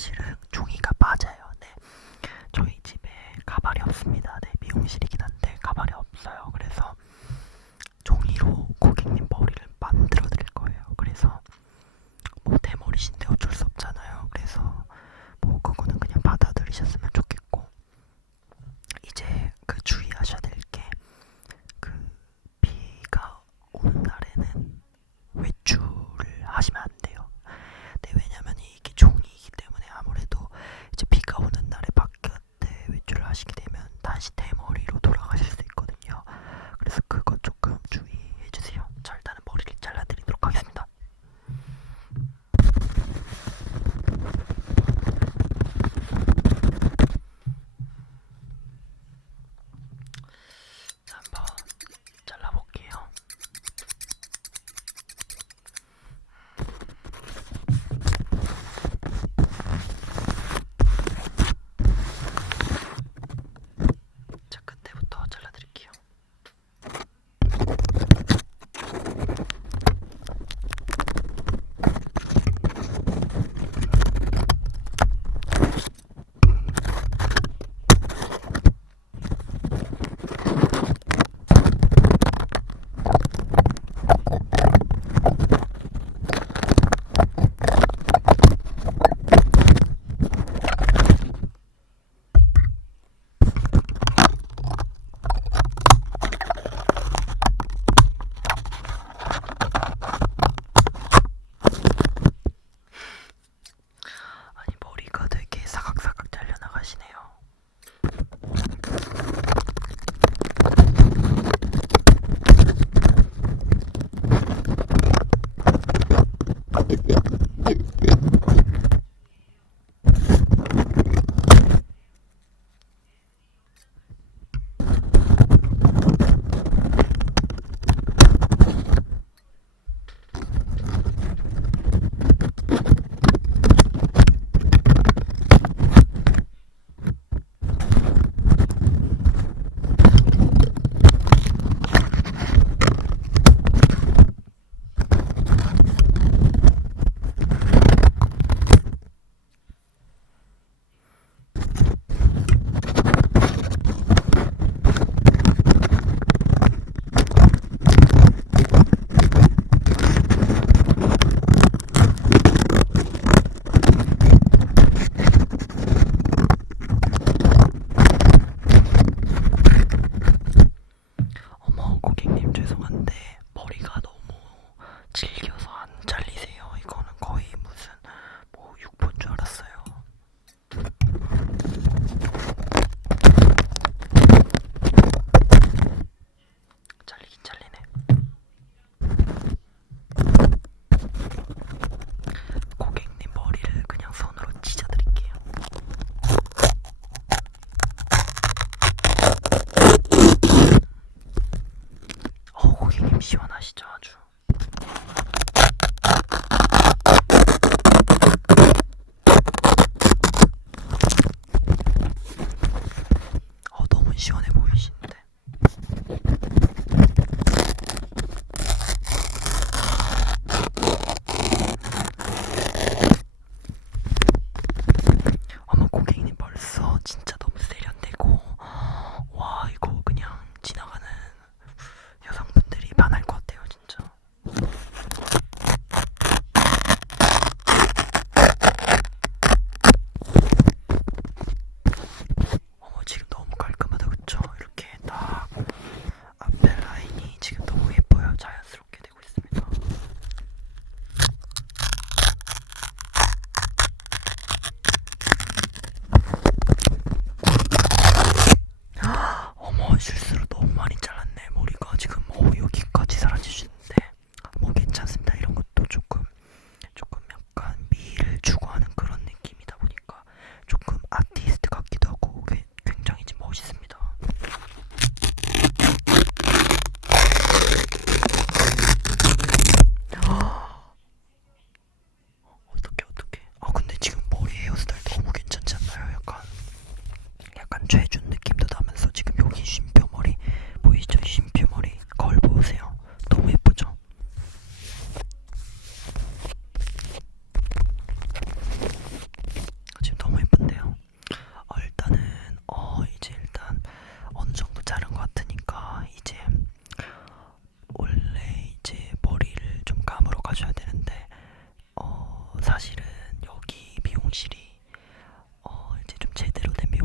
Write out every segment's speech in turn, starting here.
사실은 종이가 맞아요. 어, 고객님 죄송한데 머리가 너무 질겨.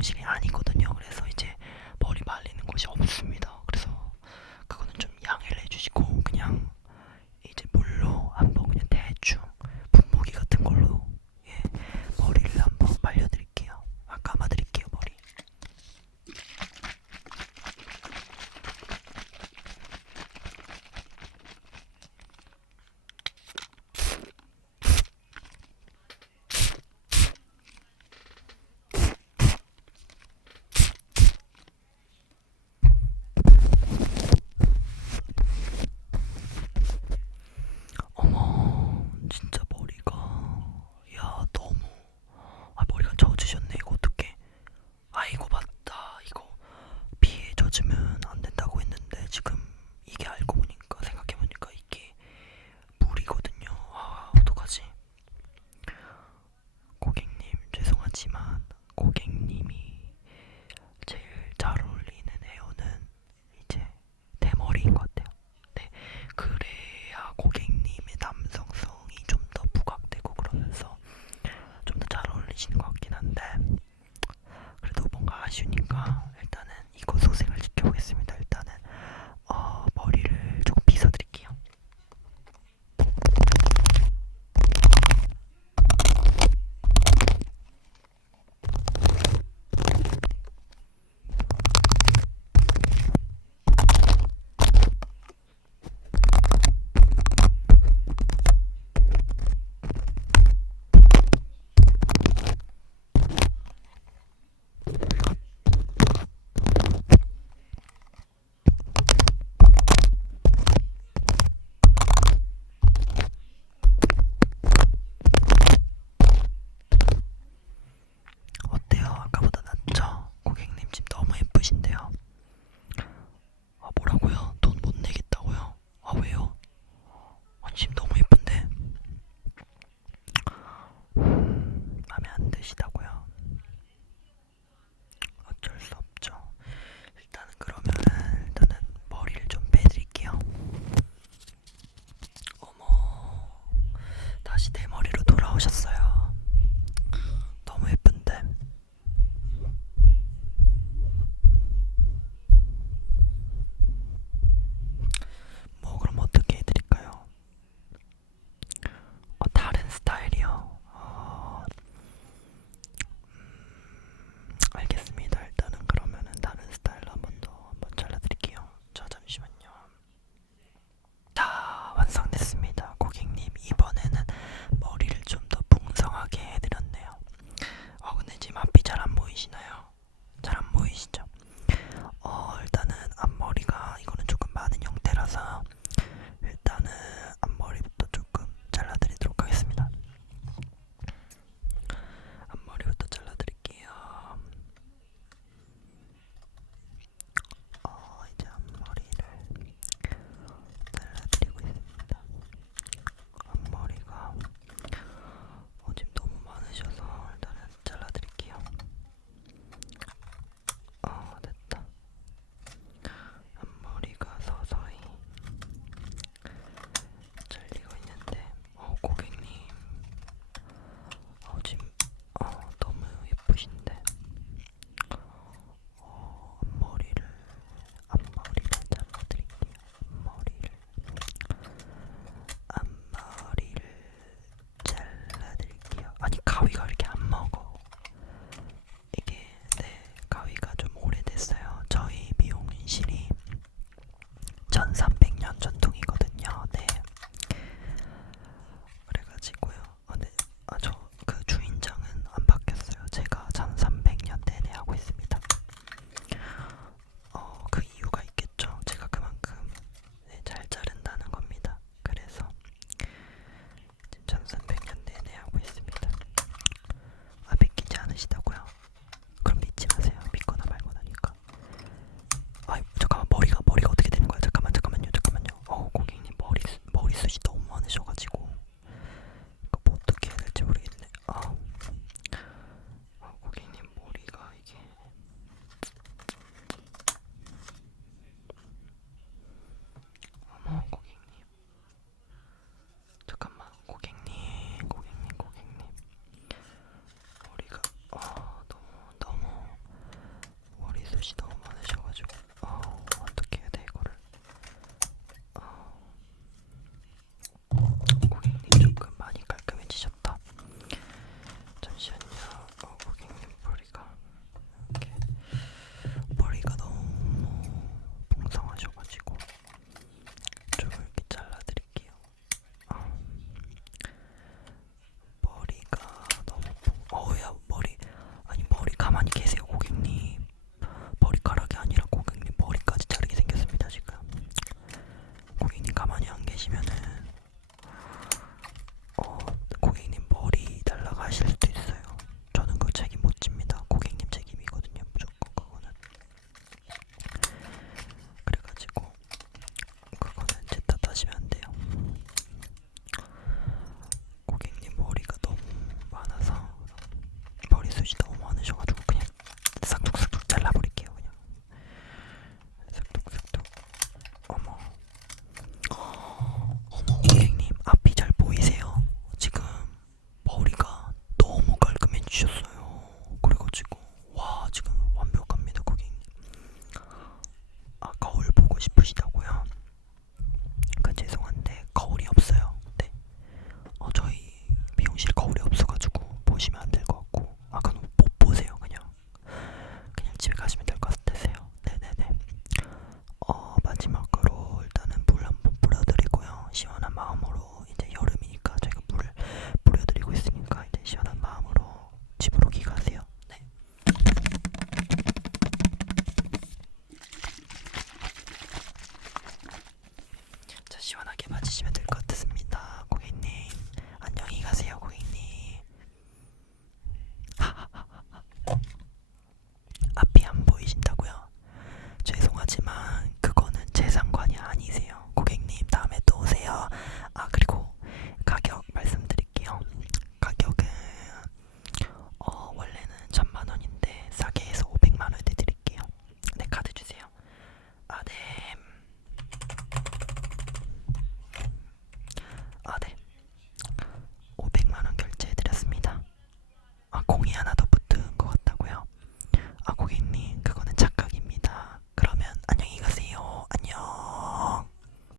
미용실이 아니거든요. 그래서 이제 머리 말리는 곳이 없습니다. 나오셨어요. часов.